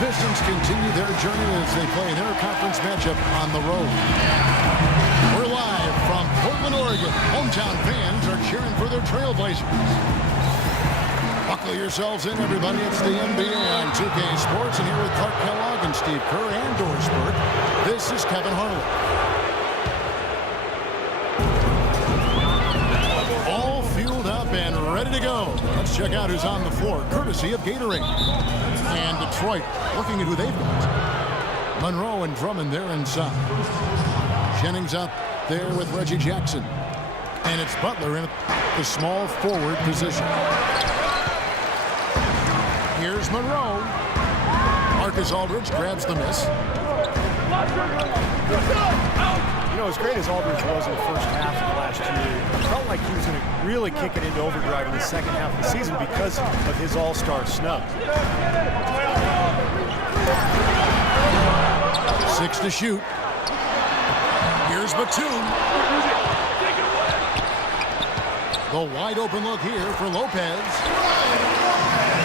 Pistons continue their journey as they play an interconference matchup on the road. We're live from Portland, Oregon. Hometown fans are cheering for their Trailblazers. Buckle yourselves in, everybody. It's the NBA on 2K Sports, and here with Clark Kellogg and Steve Kerr and Doris Burke, this is Kevin Harlan. All fueled up and ready to go. Let's check out who's on the floor, courtesy of Gatorade. And Detroit looking at who they've got. Monroe and Drummond there inside. Jennings out there with Reggie Jackson. And it's Butler in the small forward position. Here's Monroe. Marcus Aldridge grabs the miss. You know, as great as Aldridge was in the first half of last year, it felt like he was going to really kick it into overdrive in the second half of the season because of his all-star snub. 6 to shoot. Here's Batum. The wide open look here for Lopez.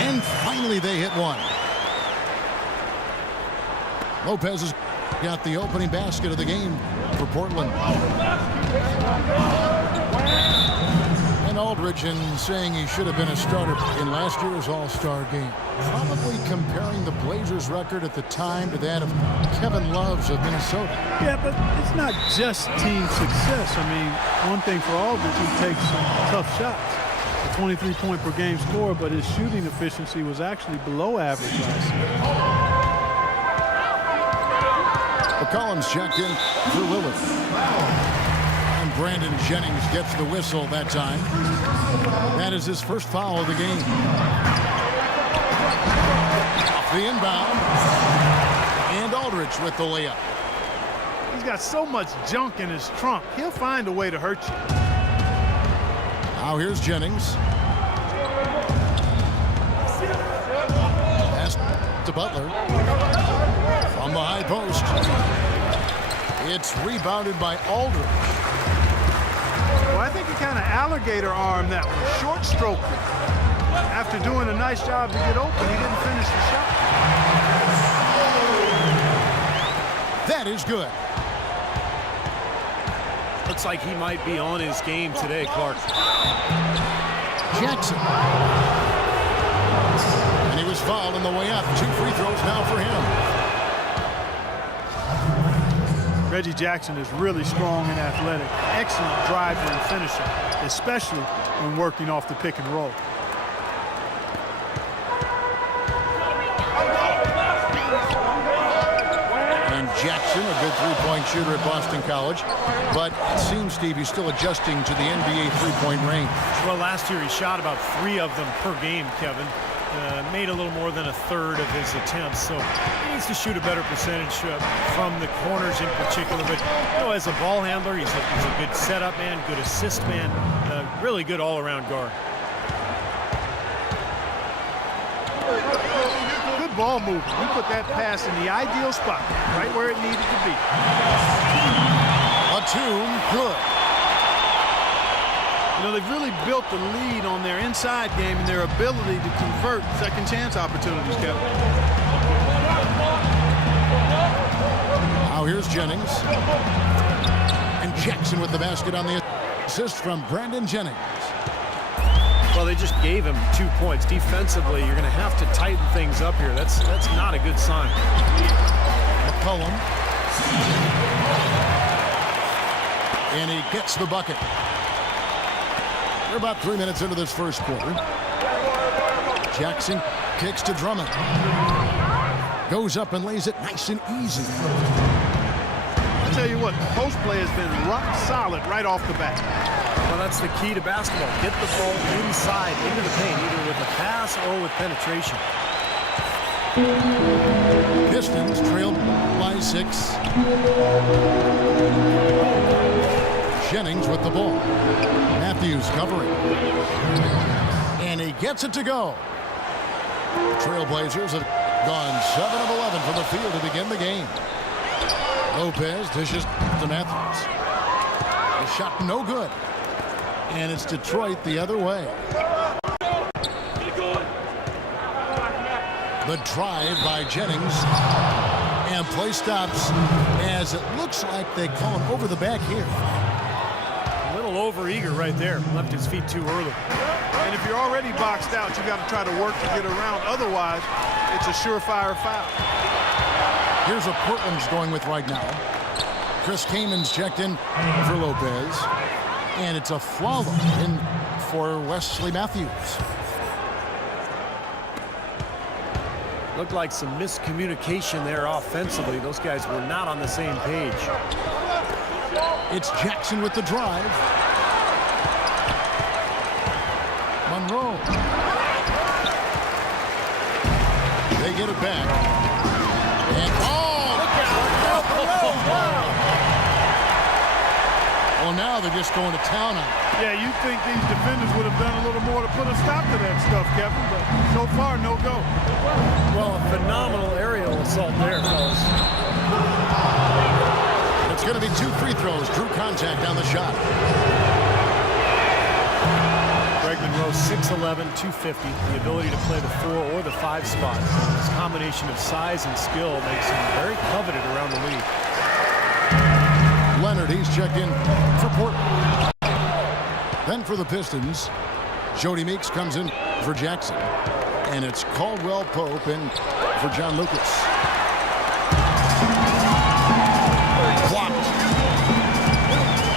And finally they hit one. Lopez has got the opening basket of the game for Portland. And Aldridge, in saying he should have been a starter in last year's All-Star game, probably comparing the Blazers record at the time to that of Kevin Love's of Minnesota. Yeah, but it's not just team success. I mean, one thing for Aldridge, he takes some tough shots. A 23-point per game score, but his shooting efficiency was actually below average last year. McCollum's checked in for Lillard. And Brandon Jennings gets the whistle that time. That is his first foul of the game. Off the inbound. And Aldridge with the layup. He's got so much junk in his trunk. He'll find a way to hurt you. Now here's Jennings. Pass to Butler. From the high post. It's rebounded by Aldridge. Well, I think he kind of alligator armed that one. Short stroked it. After doing a nice job to get open, he didn't finish the shot. That is good. Looks like he might be on his game today, Clark. Jackson. And he was fouled on the way up. 2 free throws now for him. Reggie Jackson is really strong and athletic. Excellent driver and finisher, especially when working off the pick and roll. And Jackson, a good three-point shooter at Boston College. But it seems, Steve, he's still adjusting to the NBA three-point range. Well, last year he shot about 3 of them per game, Kevin. Made a little more than a third of his attempts, so he needs to shoot a better percentage from the corners in particular. But you know, as a ball handler, he's a good setup man, good assist man, really good all-around guard. Good ball movement. He put that pass in the ideal spot, right where it needed to be. Batum, good. You know, they've really built the lead on their inside game and their ability to convert second chance opportunities, Kevin. Now here's Jennings. And Jackson with the basket on the assist from Brandon Jennings. Well, they just gave him 2 points. Defensively, you're going to have to tighten things up here. That's not a good sign. McCollum. And he gets the bucket. We're about 3 minutes into this first quarter. Jackson kicks to Drummond. Goes up and lays it nice and easy. I tell you what, the post play has been rock solid right off the bat. Well, that's the key to basketball. Get the ball inside, into the paint, either with a pass or with penetration. Pistons trailed by 6. Jennings with the ball. Matthews covering. And he gets it to go. The Trailblazers have gone 7 of 11 from the field to begin the game. Lopez dishes to Matthews. The shot no good. And it's Detroit the other way. The drive by Jennings. And play stops as it looks like they call him over the back here. A little over-eager right there. Left his feet too early. And if you're already boxed out, you got to try to work to get around. Otherwise, it's a surefire foul. Here's what Portland's going with right now. Chris Kamen's checked in for Lopez. And it's a foul in for Wesley Matthews. Looked like some miscommunication there offensively. Those guys were not on the same page. It's Jackson with the drive. Monroe. They get it back. And well, now they're just going to town on it. Yeah, you think these defenders would have done a little more to put a stop to that stuff, Kevin, but so far, no go. Well, a phenomenal aerial assault there, fellas. It's going to be 2 free throws. Drew contact on the shot. Greg Monroe, 6'11", 250. The ability to play the 4 or the 5 spot. This combination of size and skill makes him very coveted around the league. Leonard, he's checked in for Portland. Then for the Pistons, Jody Meeks comes in for Jackson. And it's Caldwell Pope in for John Lucas. Blocked.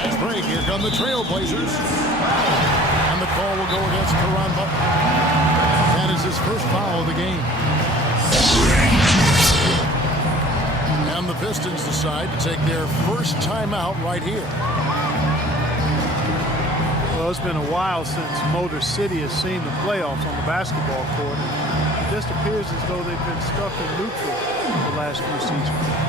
Fast break. Here come the Trailblazers. And the call will go against Caron Butler. That is his first foul of the game. And the Pistons decide to take their first timeout right here. Well, it's been a while since Motor City has seen the playoffs on the basketball court. It just appears as though they've been stuck in neutral the last few seasons.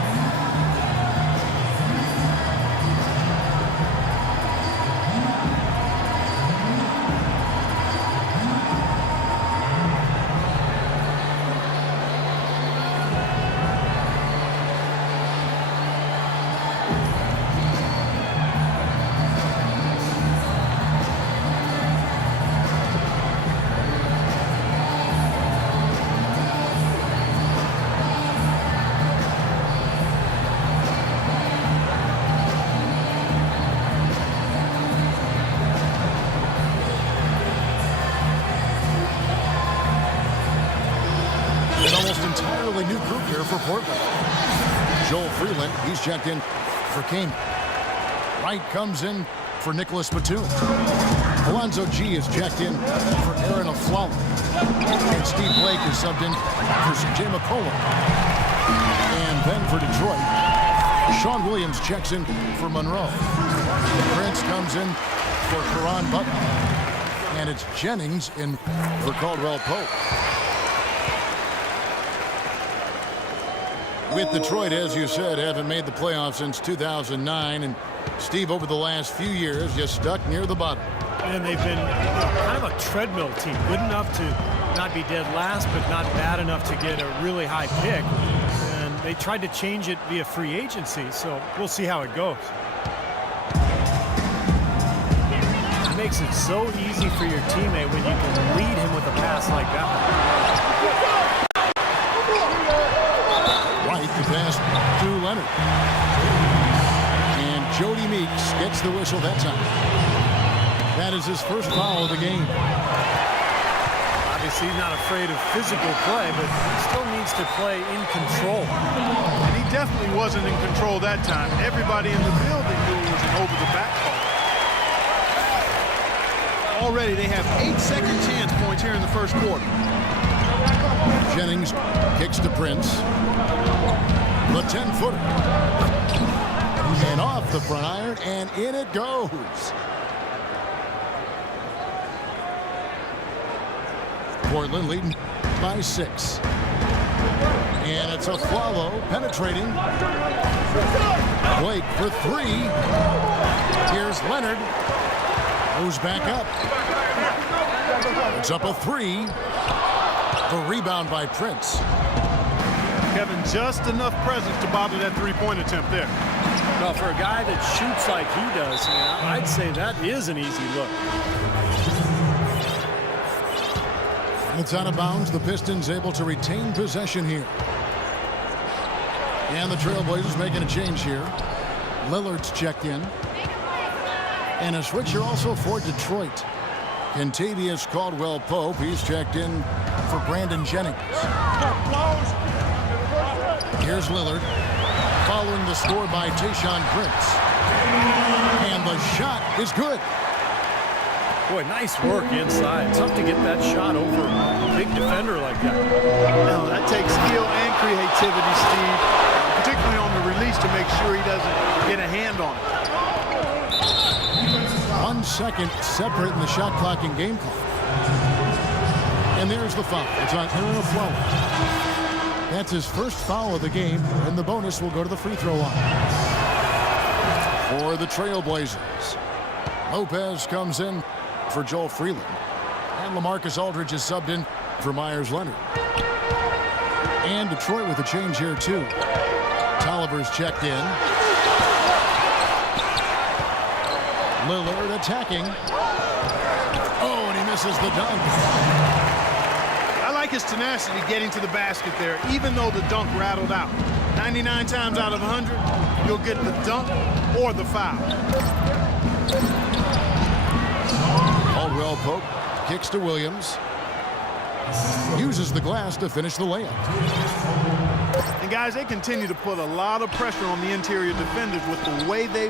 Entirely new group here for Portland. Joel Freeland, he's checked in for Kane. Wright comes in for Nicholas Batum. Alonzo G is checked in for Aaron Aflalo. And Steve Blake is subbed in for CJ McCollum. And then for Detroit, Sean Williams checks in for Monroe. Prince comes in for Caron Butler. And it's Jennings in for Caldwell Pope. With Detroit, as you said, haven't made the playoffs since 2009. And Steve, over the last few years, just stuck near the bottom. And they've been kind of a treadmill team. Good enough to not be dead last, but not bad enough to get a really high pick. And they tried to change it via free agency, so we'll see how it goes. It makes it so easy for your teammate when you can lead him with a pass like that. The pass to Leonard. And Jody Meeks gets the whistle that time. That is his first foul of the game. Obviously, he's not afraid of physical play, but he still needs to play in control. And he definitely wasn't in control that time. Everybody in the building knew it was an over-the-back call. Already, they have 8 second chance points here in the first quarter. Jennings kicks to Prince. The 10-footer. And off the front iron, and in it goes. Portland leading by 6. And it's Aflalo penetrating. Blake for 3. Here's Leonard. Moves back up. It's up a 3. The rebound by Prince. Kevin, just enough presence to bother that three-point attempt there. Well, for a guy that shoots like he does, I'd say that is an easy look. It's out of bounds. The Pistons able to retain possession here. And the Trailblazers making a change here. Lillard's checked in. And a switcher also for Detroit. Kentavious Caldwell-Pope. He's checked in for Brandon Jennings. Here's Lillard. Following the score by Tayshaun Prince. And the shot is good. Boy, nice work inside. Tough to get that shot over a big defender like that. Now, that takes skill and creativity, Steve, particularly on the release to make sure he doesn't get a hand on it. 1 second separating the shot clock and game clock. And there's the foul. It's on Aaron Aflalo. That's his first foul of the game, and the bonus will go to the free throw line. For the Trailblazers, Lopez comes in for Joel Freeland. And LaMarcus Aldridge is subbed in for Myers Leonard. And Detroit with a change here, too. Tolliver's checked in. Lillard attacking. Oh, and he misses the dunk. I like his tenacity getting to the basket there, even though the dunk rattled out. 99 times out of 100, you'll get the dunk or the foul. Caldwell-Pope kicks to Williams. Uses the glass to finish the layup. And guys, they continue to put a lot of pressure on the interior defenders with the way they...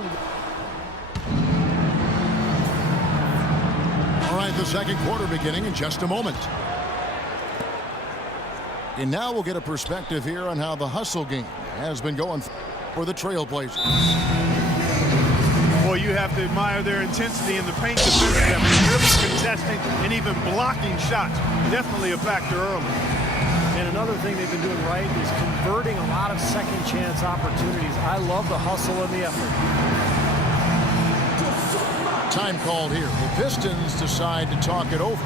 All right, the second quarter beginning in just a moment. And now we'll get a perspective here on how the hustle game has been going for the Trailblazers. Boy, you have to admire their intensity in the paint defense. I mean, really contesting and even blocking shots. Definitely a factor early. And another thing they've been doing right is converting a lot of second chance opportunities. I love the hustle and the effort. Time called here. The Pistons decide to talk it over.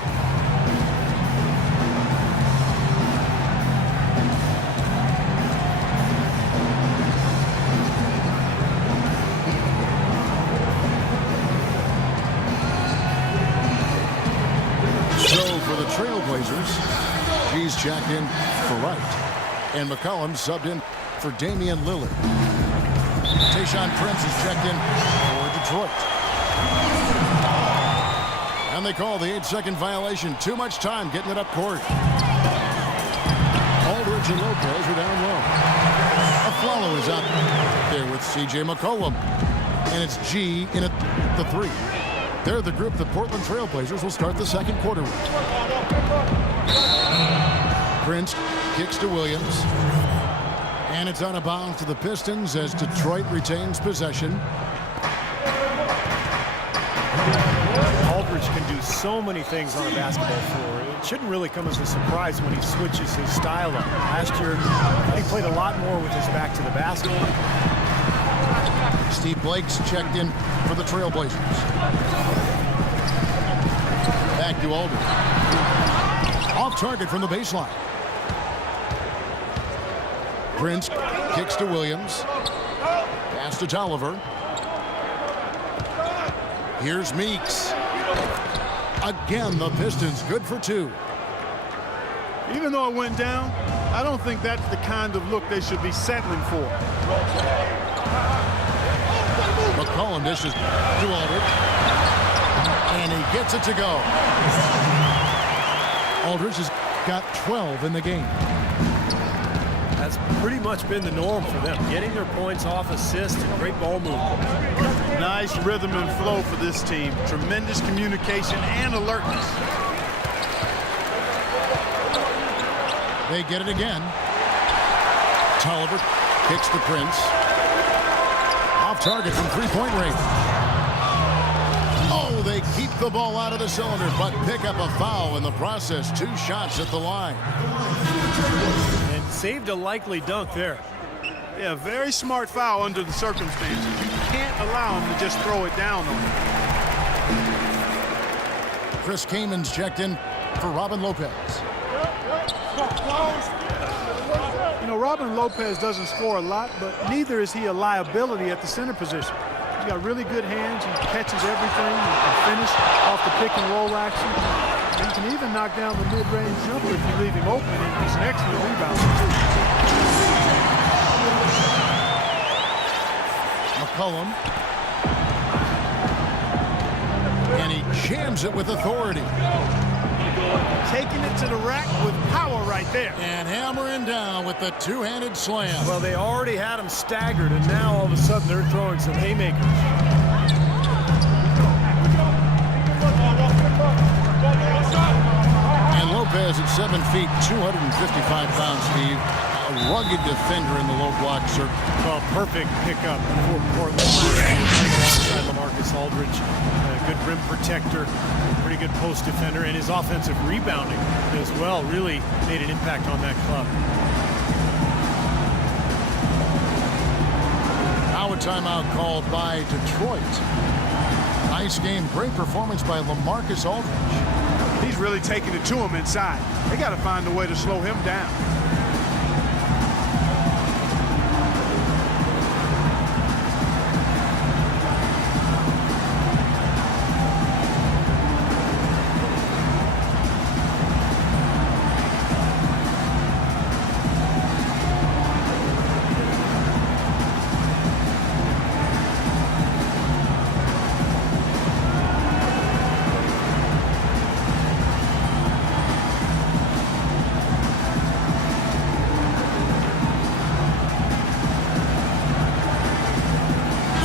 Trailblazers, she's checked in for Wright. And McCollum subbed in for Damian Lillard. Tayshaun Prince is checked in for Detroit. And they call the 8-second violation. Too much time getting it up court. Aldridge and Lopez are down low. Aflalo is out there with C.J. McCollum. And it's G in at the 3. They're the group the Portland Trailblazers will start the second quarter with. Prince kicks to Williams. And it's out of bounds to the Pistons as Detroit retains possession. Aldridge can do so many things on a basketball floor. It shouldn't really come as a surprise when he switches his style up. Last year, he played a lot more with his back to the basket. Steve Blake's checked in for the Trailblazers. Back to Aldridge. Off target from the baseline. Prince kicks to Williams. Pass to Tolliver. Here's Meeks. Again, the Pistons good for 2. Even though it went down, I don't think that's the kind of look they should be settling for. McCollum dishes to Aldridge. And he gets it to go. Aldridge has got 12 in the game. That's pretty much been the norm for them. Getting their points off assists and great ball movement. Nice rhythm and flow for this team. Tremendous communication and alertness. They get it again. Tolliver kicks to Prince. Off target from three-point range. Oh, they keep the ball out of the cylinder, but pick up a foul in the process. 2 shots at the line. And saved a likely dunk there. Yeah, very smart foul under the circumstances. You can't allow him to just throw it down on him. Chris Kamen's checked in for Robin Lopez. You know, Robin Lopez doesn't score a lot, but neither is he a liability at the center position. He's got really good hands. He catches everything. He can finish off the pick and roll action. He can even knock down the mid-range jumper if you leave him open, and he's an excellent rebounder too. McCollum. And he jams it with authority. Taking it to the rack with power right there. And hammering down with the two-handed slam. Well, they already had him staggered, and now all of a sudden they're throwing some haymakers. And Lopez at 7 feet, 255 pounds, Steve. A rugged defender in the low block circle. Well, perfect pickup for Portland. Alongside LaMarcus Aldridge. Good rim protector, pretty good post defender, and his offensive rebounding as well really made an impact on that club. Now a timeout called by Detroit. Nice game, great performance by LaMarcus Aldridge. He's really taking it to him inside. They got to find a way to slow him down.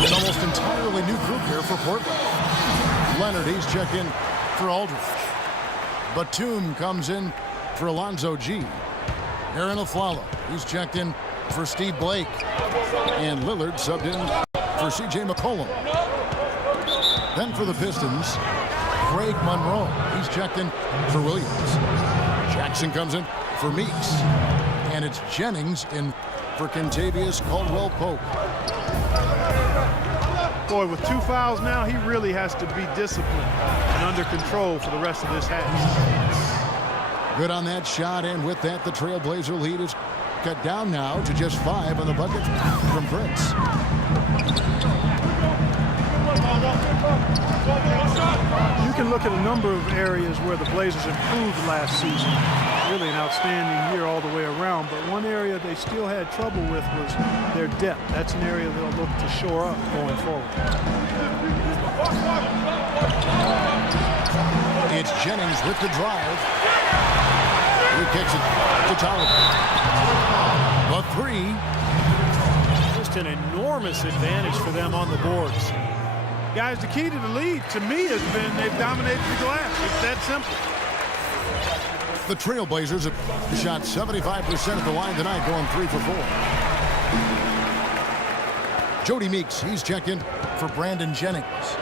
An almost entirely new group here for Portland. Leonard, he's checked in for Aldridge. Batum comes in for Alonzo G. Aaron Aflalo, he's checked in for Steve Blake. And Lillard subbed in for C.J. McCollum. Then for the Pistons, Craig Monroe, he's checked in for Williams. Jackson comes in for Meeks. And it's Jennings in for Kentavious Caldwell-Pope. Boy, with 2 fouls now, he really has to be disciplined and under control for the rest of this half. Good on that shot, and with that, the Trailblazer lead is cut down now to just 5 on the bucket from Prince. You can look at a number of areas where the Blazers improved last season. Really an outstanding year all the way around, but one area they still had trouble with was their depth. That's an area they'll look to shore up going forward. It's Jennings with the drive. He kicks it to Tolliver. A 3. Just an enormous advantage for them on the boards. Guys, the key to the lead, to me, has been they've dominated the glass. It's that simple. The Trailblazers have shot 75% at the line tonight, going 3 for 4. Jody Meeks, he's checked in for Brandon Jennings.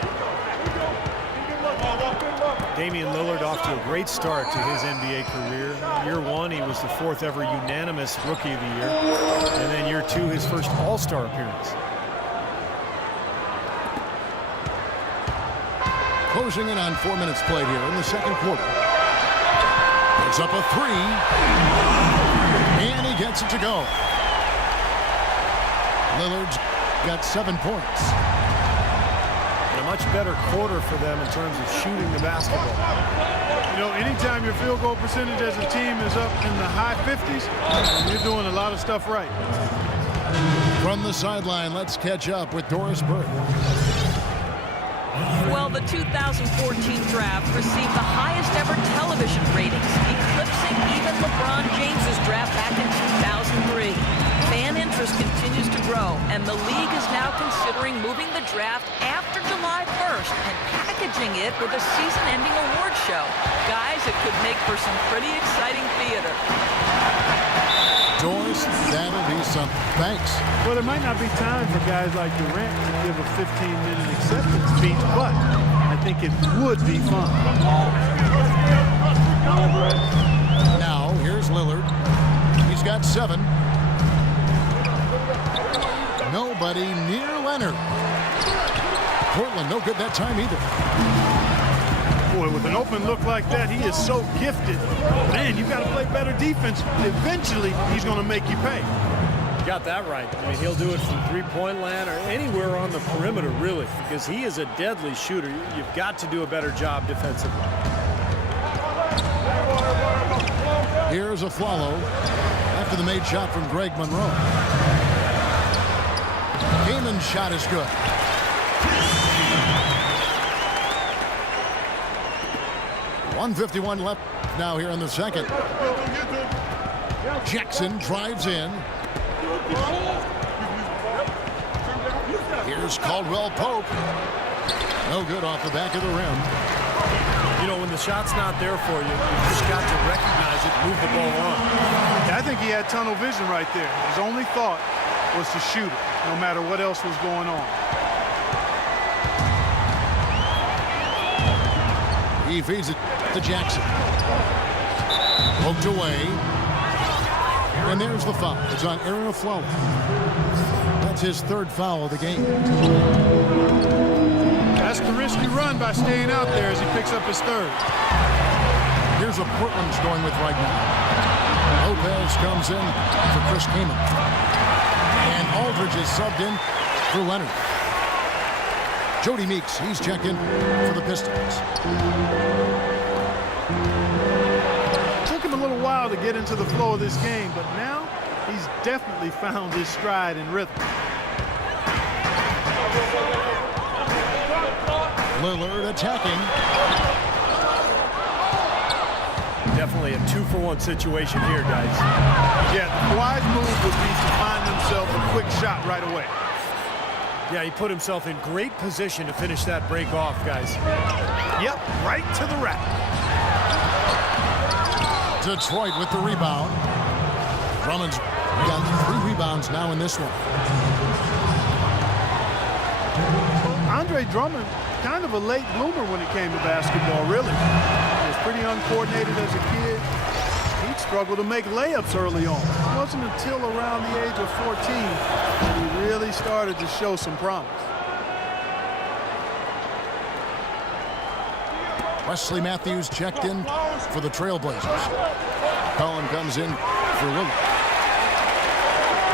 Damian Lillard off to a great start to his NBA career. Year 1, he was the 4th ever unanimous Rookie of the Year. And then year 2, his first All-Star appearance. Closing in on 4 minutes played here in the second quarter. It's up a 3. And he gets it to go. Lillard's got 7 points. And a much better quarter for them in terms of shooting the basketball. You know, anytime your field goal percentage as a team is up in the high 50s, you're doing a lot of stuff right. From the sideline, let's catch up with Doris Burke. Well, the 2014 draft received the highest ever television ratings, eclipsing even LeBron James's draft back in 2003. Fan interest continues to grow, and the league is now considering moving the draft after July 1st and packaging it with a season-ending award show. Guys, it could make for some pretty exciting theater. Doris, that'll be something. Thanks. Well, there might not be time for guys like Durant to give a 15-minute acceptance speech, but I think it would be fun. Now, here's Lillard. He's got 7. Nobody near Leonard. Portland, no good that time either. Boy, with an open look like that, he is so gifted. Man, you've got to play better defense. Eventually, he's going to make you pay. You got that right. I mean, he'll do it from three-point land or anywhere on the perimeter, really, because he is a deadly shooter. You've got to do a better job defensively. Here's a follow after the made shot from Greg Monroe. Kamen's shot is good. .151 left now here in the second. Jackson drives in. Here's Caldwell Pope. No good off the back of the rim. You know, when the shot's not there for you, you just got to recognize it, move the ball on. Yeah, I think he had tunnel vision right there. His only thought was to shoot it, no matter what else was going on. He feeds it to Jackson. Poked away. And there's the foul. It's on Aaron Aflalo. That's his third foul of the game. That's the risky run by staying out there as he picks up his third. Here's what Portland's going with right now. Lopez comes in for Chris Kaman. And Aldridge is subbed in for Leonard. Jody Meeks, he's checked in for the Pistons. Took him a little while to get into the flow of this game, but now he's definitely found his stride and rhythm. Lillard attacking. Definitely a 2-for-1 situation here, guys. Yeah, the wise move would be to find themselves a quick shot right away. Yeah, he put himself in great position to finish that break off, guys. Yep, right to the rack. Detroit with the rebound. Drummond's got 3 rebounds now in this one. Andre Drummond, kind of a late bloomer when it came to basketball, really. He was pretty uncoordinated as a kid. He'd struggle to make layups early on. It wasn't until around the age of 14 that he really started to show some promise. Wesley Matthews checked in for the Trailblazers. Collin comes in for Lillard.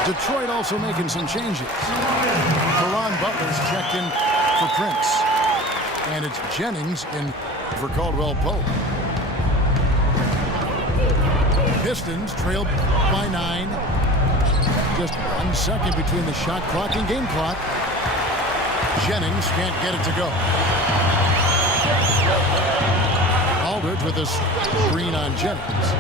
Detroit also making some changes. Caron Butler's checked in for Prince. And it's Jennings in for Caldwell Pope. Pistons trail by 9. Just 1 second between the shot clock and game clock. Jennings can't get it to go. Aldridge with a screen on Jennings.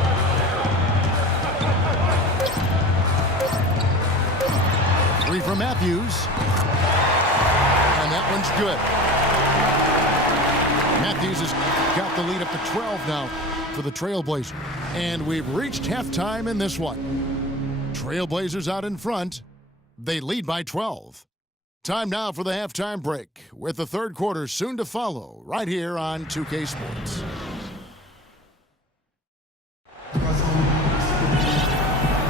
Three from Matthews. And that one's good. Matthews has got the lead up to 12 now for the Trailblazers. And we've reached halftime in this one. Trailblazers out in front. They lead by 12. Time now for the halftime break, with the third quarter soon to follow, right here on 2K Sports.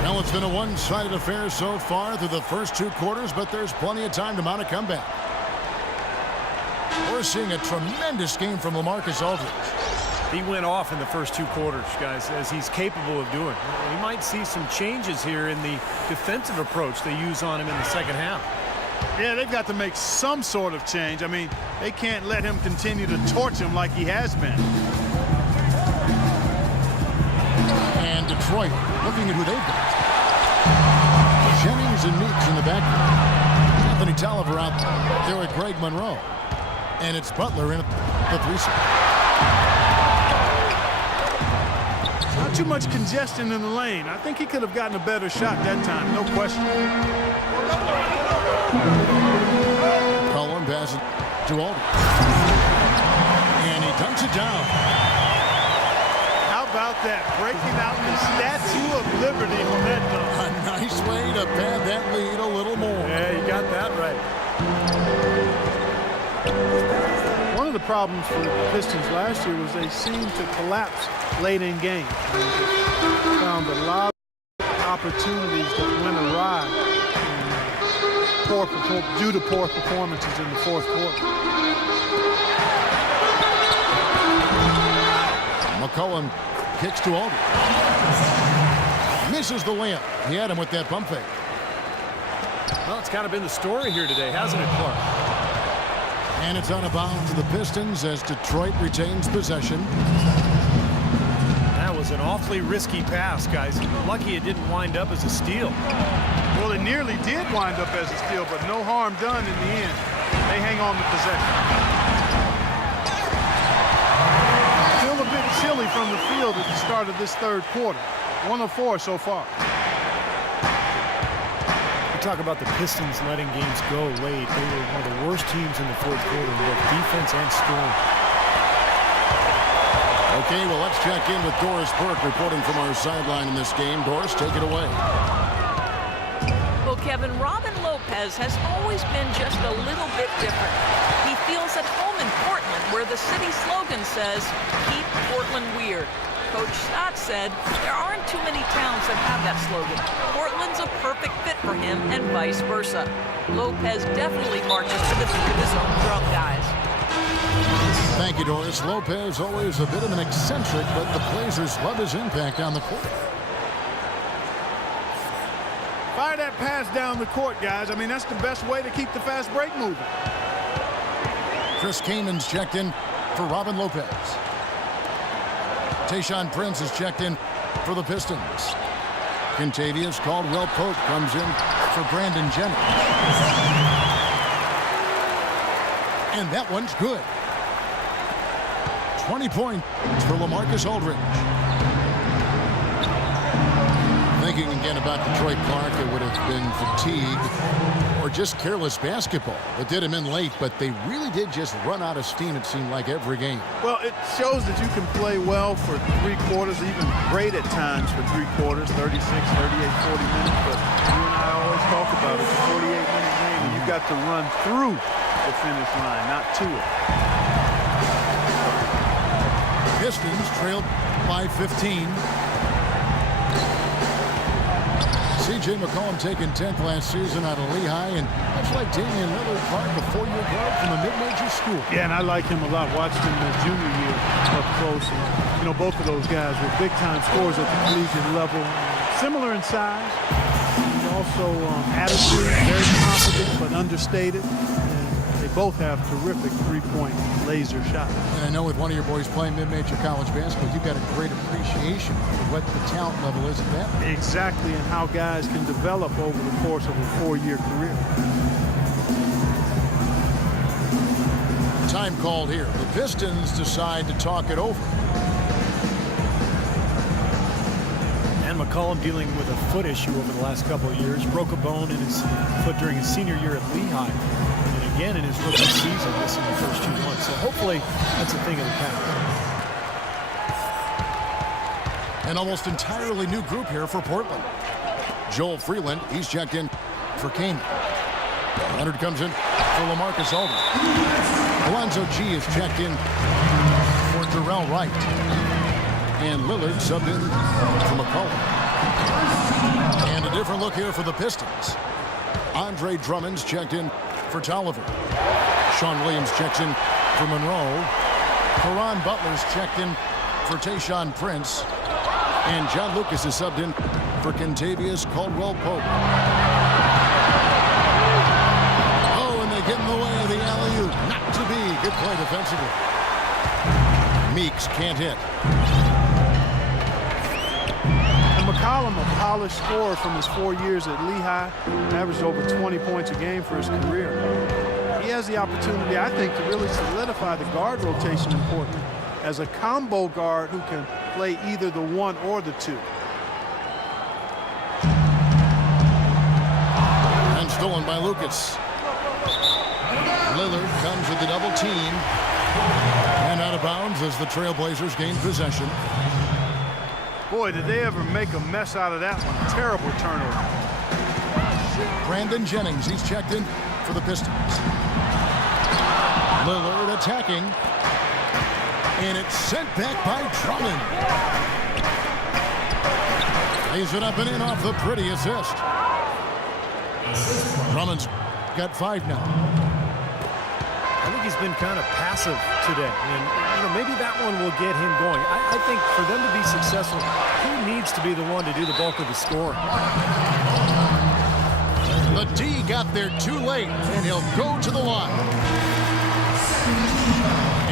Well, it's been a one-sided affair so far through the first 2 quarters, but there's plenty of time to mount a comeback. We're seeing a tremendous game from LaMarcus Aldridge. He went off in the first 2 quarters, guys, as he's capable of doing. We might see some changes here in the defensive approach they use on him in the second half. Yeah, they've got to make some sort of change. I mean, they can't let him continue to torch him like he has been. And Detroit looking at who they've got. Jennings and Meeks in the backcourt. Anthony Tolliver out there with Greg Monroe. And it's Butler in the 3-side. Not too much congestion in the lane. I think he could have gotten a better shot that time, no question. Collin passes to Aldridge. And he dunks it down. How about that? Breaking out the Statue of Liberty on that dunk. A nice way to pad that lead a little more. Yeah, you got that right. One of the problems for the Pistons last year was they seemed to collapse late in games. They found a lot of opportunities that went awry due to poor performances in the fourth quarter. McCollum kicks to Aldridge. Misses the layup. He had him with that pump fake. Well, it's kind of been the story here today, hasn't it, Clark? And it's out of bounds to the Pistons as Detroit retains possession. Now That was an awfully risky pass, guys. Lucky it didn't wind up as a steal. Well, it nearly did wind up as a steal, but no harm done in the end. They hang on to possession. Still a bit chilly from the field at the start of this third quarter. 1 of 4 so far. We talk about the Pistons letting games go late. They were one of the worst teams in the fourth quarter in both defense and scoring. Okay, well, let's check in with Doris Burke reporting from our sideline in this game. Doris, take it away. Well, Kevin, Robin Lopez has always been just a little bit different. He feels at home in Portland, where the city slogan says, "Keep Portland weird." Coach Scott said there aren't too many towns that have that slogan. Portland's a perfect fit for him and vice versa. Lopez definitely marches to the beat of his own drum, guys. Thank you, Doris. Lopez, always a bit of an eccentric, but the Blazers love his impact on the court. Fire that pass down the court, guys. I mean, that's the best way to keep the fast break moving. Chris Kamen's checked in for Robin Lopez. Tayshaun Prince is checked in for the Pistons. Kentavious Caldwell-Pope comes in for Brandon Jennings. And that one's good. 20 points for LaMarcus Aldridge. Thinking again about Detroit Clark, it would have been fatigue or just careless basketball that did him in late, but they really did just run out of steam, it seemed like, every game. Well, it shows that you can play well for 3 quarters, even great at times for 3 quarters, 36, 38, 40 minutes. But you and I always talk about it. It's a 48-minute game, and you've got to run through the finish line, not to it. Pistons trailed by 15. C.J. McCollum taken 10th last season out of Lehigh, and much like Damian Lillard, Clark, a 4-year guard from a mid-major school. Yeah, and I like him a lot. Watched him his junior year up close. And, you know, both of those guys were big-time scorers at the collegiate level. Similar in size, and also attitude, very confident but understated. And they both have terrific three-point laser shots. And I know with one of your boys playing mid-major college basketball, you've got a great appreciation for what the talent level is at that. Exactly, and how guys can develop over the course of a 4-year career. Time called here. The Pistons decide to talk it over. And McCollum dealing with a foot issue over the last couple of years. Broke a bone in his foot during his senior year at Lehigh. And again in his rookie season, missing the first 2 months. So hopefully that's a thing of the past. An almost entirely new group here for Portland. Joel Freeland, he's checked in for Kane. Leonard comes in for LaMarcus Aldridge. Alonzo G is checked in for Jarrell Wright. And Lillard subbed in for McCollum. And a different look here for the Pistons. Andre Drummond's checked in for Tolliver. Sean Williams checks in for Monroe. Caron Butler's checked in for Tayshaun Prince. And John Lucas is subbed in for Kentavious Caldwell-Pope. Oh, and they get in the way of the alley-oop. Not to be. Good play defensively. Meeks can't hit. And McCollum, a polished scorer from his 4 years at Lehigh, averaged over 20 points a game for his career. He has the opportunity, I think, to really solidify the guard rotation in Portland as a combo guard who can play either the 1 or the 2. And stolen by Lucas. Lillard comes with the double team. And out of bounds as the Trailblazers gain possession. Boy, did they ever make a mess out of that one. Terrible turnover. Brandon Jennings, he's checked in for the Pistons. Lillard attacking. And it's sent back by Drummond. Lays it up and in off the pretty assist. Drummond's got 5 now. I think he's been kind of passive today, and maybe that one will get him going. I think for them to be successful, he needs to be the one to do the bulk of the scoring. The D got there too late, and he'll go to the line.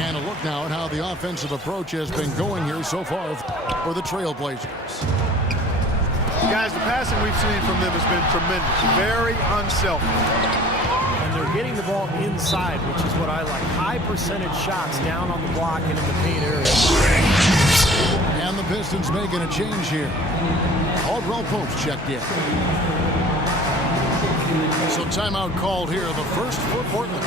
And a look now at how the offensive approach has been going here so far for the Trailblazers. Guys, the passing we've seen from them has been tremendous. Very unselfish. And they're getting the ball inside, which is what I like. High percentage shots down on the block and in the paint area. And the Pistons making a change here. Caldwell Pope's checked in. So timeout called here, the first for Portland.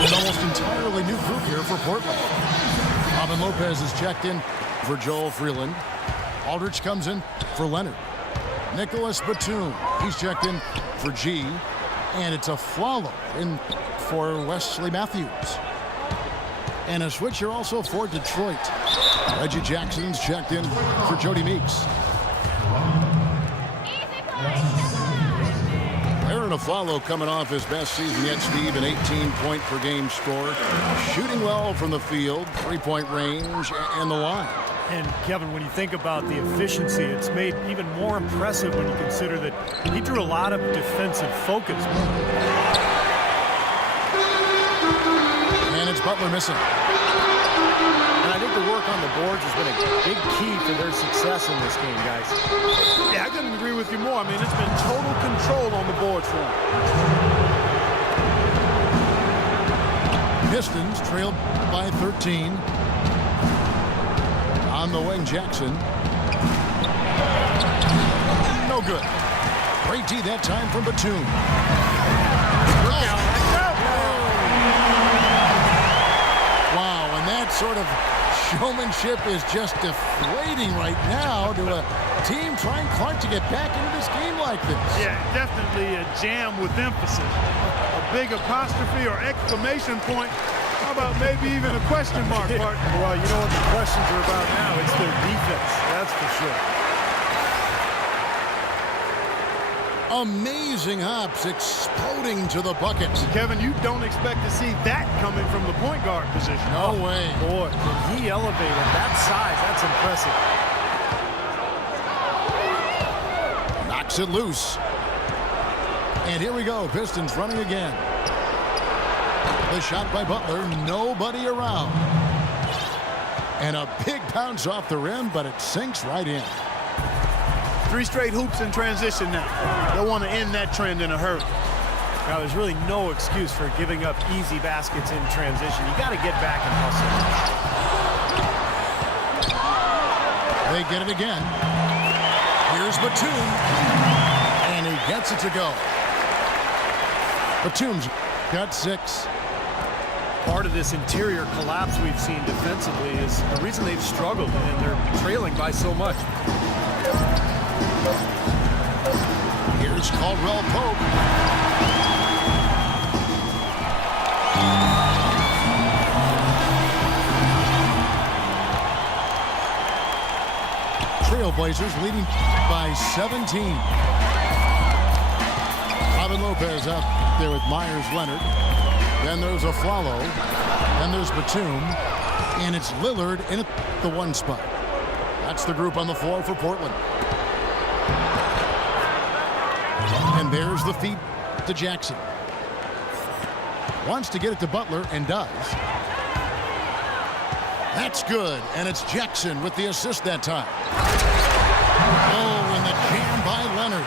An almost entirely new group here for Portland. Robin Lopez is checked in for Joel Freeland. Aldridge comes in for Leonard. Nicholas Batum, he's checked in for G. And it's a Flalo in for Wesley Matthews. And a switch here also for Detroit. Reggie Jackson's checked in for Jody Meeks. Aaron Aflalo coming off his best season yet, Steve, an 18-point-per-game score. Shooting well from the field, three-point range, and the line. And, Kevin, when you think about the efficiency, it's made even more impressive when you consider that he drew a lot of defensive focus. And it's Butler missing. And I think the work on the boards has been a big key for their success in this game, guys. Yeah, I couldn't agree with you more. I mean, it's been total control on the boards for him. Pistons trailed by 13. On the wing, Jackson. No good. Great D that time from Batum. Wow, and that sort of showmanship is just deflating right now to a team trying hard to get back into this game like this. Yeah, definitely a jam with emphasis. A big apostrophe or exclamation point. How about maybe even a question mark, Mark? Well, you know what the questions are about now. It's their defense, that's for sure. Amazing hops exploding to the bucket. Kevin, you don't expect to see that coming from the point guard position. No way. Boy, when he elevated that size, that's impressive. Knocks it loose. And here we go. Pistons running again. The shot by Butler. Nobody around. And a big bounce off the rim, but it sinks right in. 3 straight hoops in transition now. They'll want to end that trend in a hurry. Now, there's really no excuse for giving up easy baskets in transition. You got to get back and hustle. They get it again. Here's Batum. And he gets it to go. Batum's got 6. Part of this interior collapse we've seen defensively is the reason they've struggled, and they're trailing by so much. Here's Caldwell Pope. Trailblazers leading by 17. Robin Lopez out there with Myers Leonard. Then there's Aflalo. Then there's Batum. And it's Lillard in the 1 spot. That's the group on the floor for Portland. And there's the feed to Jackson. Wants to get it to Butler and does. That's good. And it's Jackson with the assist that time. Oh, and the jam by Leonard.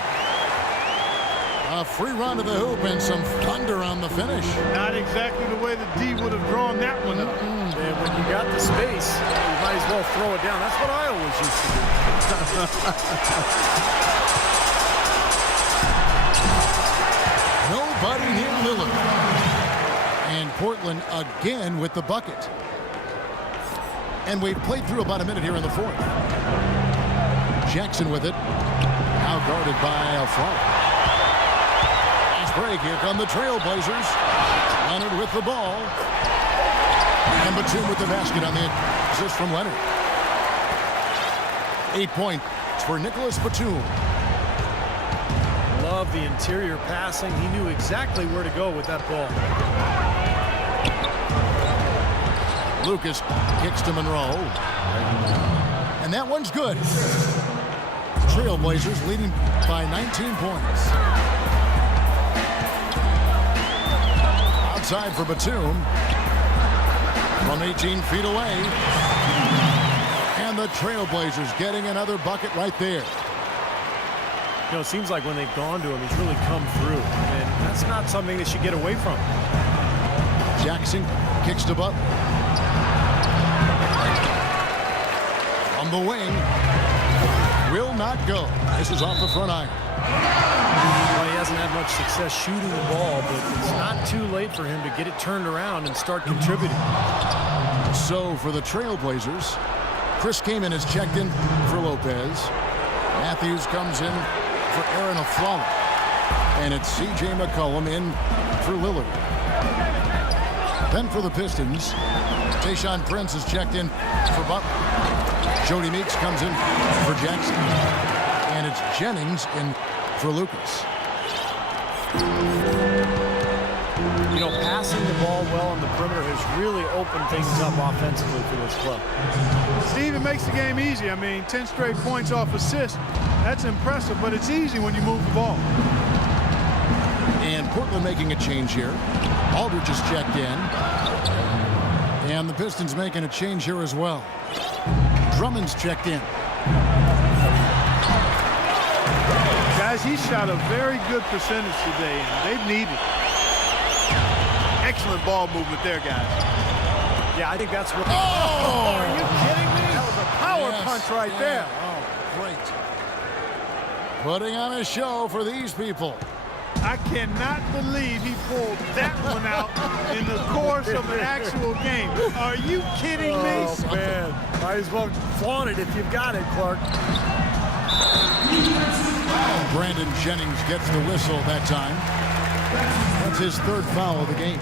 A free run to the hoop and some thunder on the finish. Not exactly the way the D would have drawn that one up. And when you got the space, you might as well throw it down. That's what I always used to do. Nobody near Lillard. And Portland again with the bucket. And we've played through about a minute here in the 4th. Jackson with it. Now guarded by Aflalo. Break. Here come the Trailblazers. Leonard with the ball. And Batum with the basket on the assist from Leonard. 8 points for Nicholas Batum. Love the interior passing. He knew exactly where to go with that ball. Lucas kicks to Monroe. And that one's good. Trailblazers leading by 19 points. outside for Batum. From 18 feet away. And the Trailblazers getting another bucket right there. You know, it seems like when they've gone to him, he's really come through. And that's not something they should get away from. Jackson kicks to Butler. On the wing. Will not go. This is off the front iron. Well, he hasn't had much success shooting the ball, but it's not too late for him to get it turned around and start contributing. So for the Trailblazers, Chris Kaman is checked in for Lopez. Matthews comes in for Aaron Aflalo. And it's C.J. McCollum in for Lillard. Then for the Pistons, Tayshaun Prince is checked in for Butler. Jody Meeks comes in for Jackson. And it's Jennings in for Lucas. You know, passing the ball well on the perimeter has really opened things up offensively for this club. Steve, it makes the game easy. I mean, 10 straight points off assist. That's impressive, but it's easy when you move the ball. And Portland making a change here. Aldridge is checked in. And the Pistons making a change here as well. Drummond's checked in. Guys, he shot a very good percentage today, and they've needed it. Excellent ball movement there, guys. Yeah, I think that's what... Oh, are you kidding me? That was a power punch right there. Oh, great. Putting on a show for these people. I cannot believe he pulled that one out in the course of an actual game. Are you kidding me? Oh, man. Might as well flaunt it if you've got it, Clark. Brandon Jennings gets the whistle that time. That's his third foul of the game.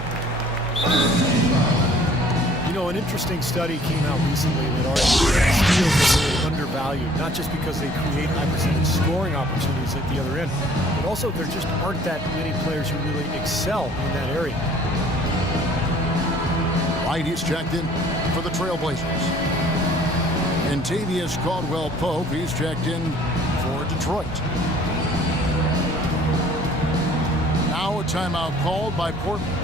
You know, an interesting study came out recently that our steals are really undervalued, not just because they create high percentage scoring opportunities at the other end, but also there just aren't that many players who really excel in that area. White is checked in for the Trailblazers. And Tavius Caldwell-Pope, he's checked in for Detroit. Now a timeout called by Portland.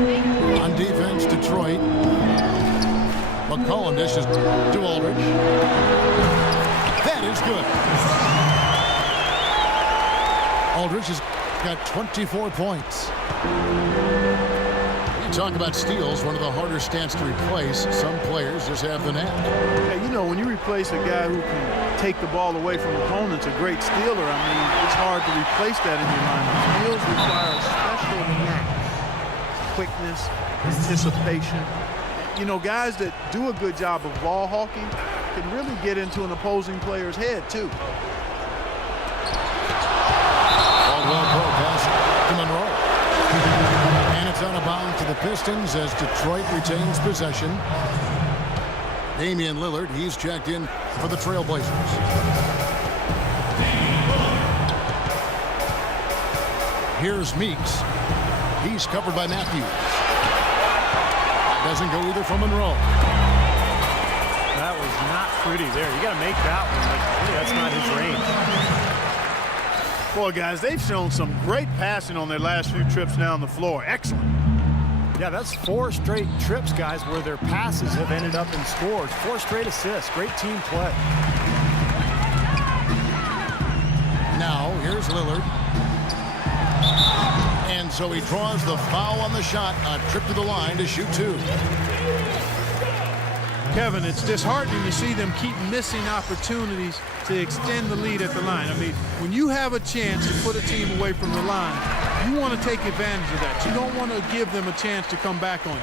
On defense, Detroit. McCollum dishes to Aldridge. That is good. Aldridge has got 24 points. You talk about steals, one of the harder stats to replace. Some players just have the knack. Yeah, you know, when you replace a guy who can take the ball away from opponents, a great stealer, I mean, it's hard to replace that in your lineup. Steals require a special knack. Quickness, anticipation. You know, guys that do a good job of ball hawking can really get into an opposing player's head, too. Caldwell-Pope pass to Monroe. And it's out of bounds to the Pistons as Detroit retains possession. Damian Lillard, he's checked in for the Trailblazers. Here's Meeks. He's covered by Matthews. Doesn't go either from Monroe. That was not pretty there. You got to make that one. But that's not his range. Boy, guys, they've shown some great passing on their last few trips down the floor. Excellent. Yeah, that's 4 straight trips, guys, where their passes have ended up in scores. 4 straight assists. Great team play. Now, here's Lillard. And so he draws the foul on the shot. A trip to the line to shoot 2. Kevin, it's disheartening to see them keep missing opportunities to extend the lead at the line. I mean, when you have a chance to put a team away from the line, you want to take advantage of that. You don't want to give them a chance to come back on you.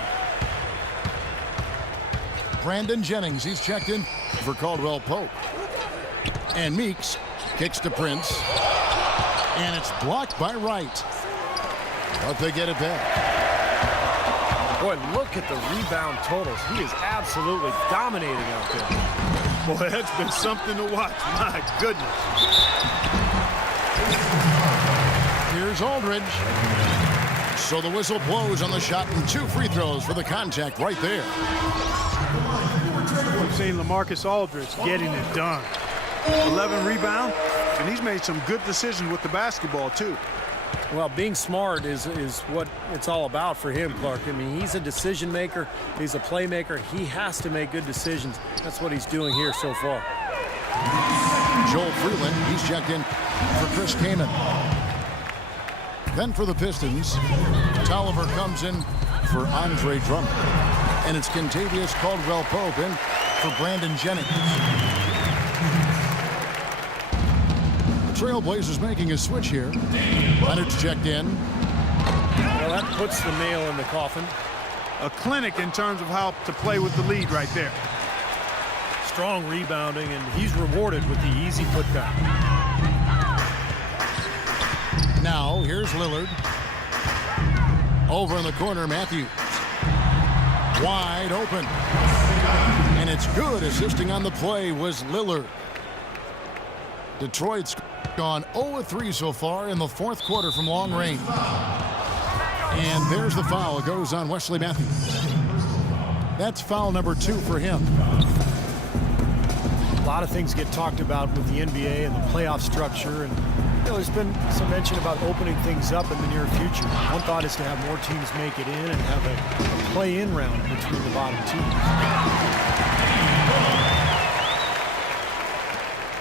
Brandon Jennings. He's checked in for Caldwell Pope. And Meeks kicks to Prince. And it's blocked by Wright. But they get it back. Boy, look at the rebound totals. He is absolutely dominating out there. Boy, that's been something to watch. My goodness. Here's Aldridge. So the whistle blows on the shot and 2 free throws for the contact right there. We've seen LaMarcus Aldridge getting it done. 11 rebounds, and he's made some good decisions with the basketball, too. Well, being smart is what it's all about for him, Clark. I mean, he's a decision maker. He's a playmaker. He has to make good decisions. That's what he's doing here so far. Joel Freeland, he's checked in for Chris Kaman. Then for the Pistons, Tolliver comes in for Andre Drummond. And it's Kentavious Caldwell-Pope in for Brandon Jennings. Trailblazers making a switch here. Leonard's checked in. Well, that puts the nail in the coffin. A clinic in terms of how to play with the lead right there. Strong rebounding, and he's rewarded with the easy putback. Now, here's Lillard. Over in the corner, Matthews. Wide open. And it's good. Assisting on the play was Lillard. Detroit's gone 0-3 so far in the 4th quarter from long range. And there's the foul. It goes on Wesley Matthews. That's foul number 2 for him. A lot of things get talked about with the NBA and the playoff structure. And there's been some mention about opening things up in the near future. One thought is to have more teams make it in and have a play-in round between the bottom teams.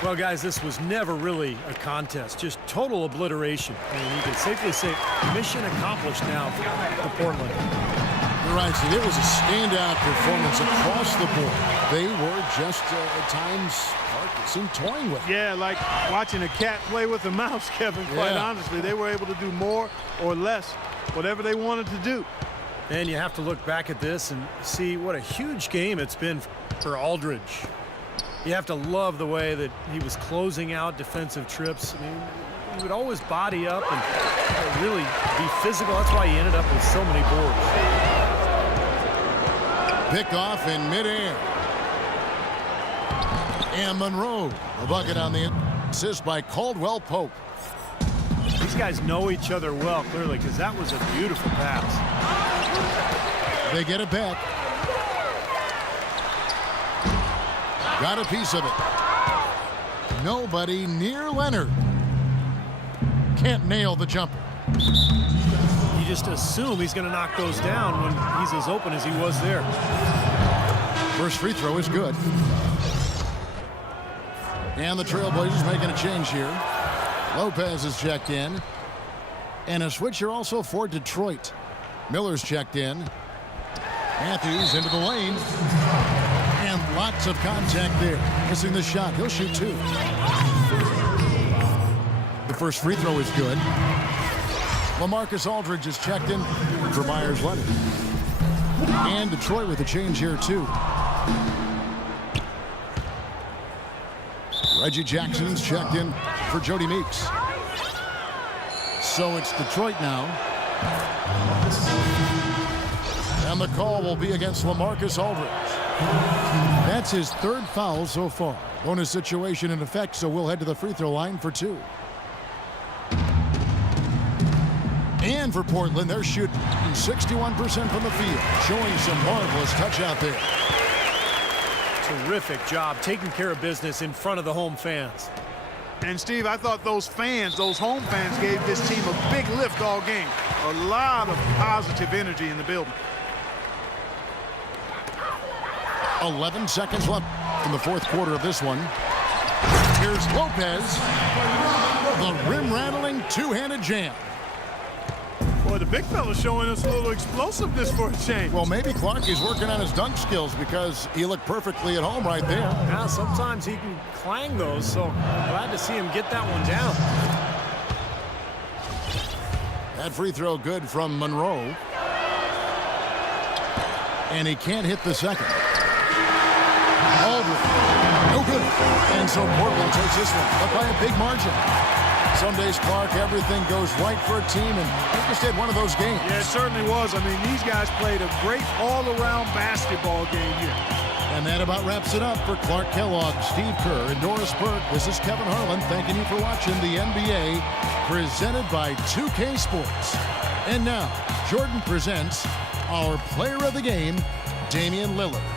Well, guys, this was never really a contest, just total obliteration. And you can safely say mission accomplished now for Portland. You're right, Steve. It was a standout performance across the board. They were just, at times, it seemed toying with it. Yeah, like watching a cat play with a mouse, Kevin, quite honestly. They were able to do more or less, whatever they wanted to do. And you have to look back at this and see what a huge game it's been for Aldridge. You have to love the way that he was closing out defensive trips. I mean, he would always body up and really be physical. That's why he ended up with so many boards. Pick off in midair. And Monroe, a bucket on the assist by Caldwell-Pope. These guys know each other well, clearly, because that was a beautiful pass. They get it back. Got a piece of it. Nobody near Leonard. Can't nail the jumper. You just assume he's going to knock those down when he's as open as he was there. First free throw is good. And the Trailblazers making a change here. Lopez is checked in. And a switcher also for Detroit. Miller's checked in. Matthews into the lane. And lots of contact there. Missing the shot. He'll shoot 2. The first free throw is good. LaMarcus Aldridge is checked in for Myers Leonard. And Detroit with a change here, too. Reggie Jackson's checked in for Jody Meeks. So it's Detroit now. And the call will be against LaMarcus Aldridge. That's his 3rd foul so far. Bonus situation in effect, so we'll head to the free throw line for 2. And for Portland, they're shooting 61% from the field, showing some marvelous touch out there. Terrific job taking care of business in front of the home fans. And, Steve, I thought those fans, those home fans, gave this team a big lift all game. A lot of positive energy in the building. 11 seconds left in the 4th quarter of this one. Here's Lopez. The rim-rattling two-handed jam. Boy, the big fella's showing us a little explosiveness for a change. Well, maybe Clark is working on his dunk skills because he looked perfectly at home right there. Yeah, sometimes he can clang those, so I'm glad to see him get that one down. That free throw good from Monroe. And he can't hit the second. delivery. No good. And so Portland takes this one, but by a big margin. Some days, Clark, everything goes right for a team, and they just had one of those games. Yeah, it certainly was. I mean, these guys played a great all-around basketball game here. And that about wraps it up for Clark Kellogg, Steve Kerr, and Doris Burke. This is Kevin Harlan thanking you for watching the NBA presented by 2K Sports. And now, Jordan presents our player of the game, Damian Lillard.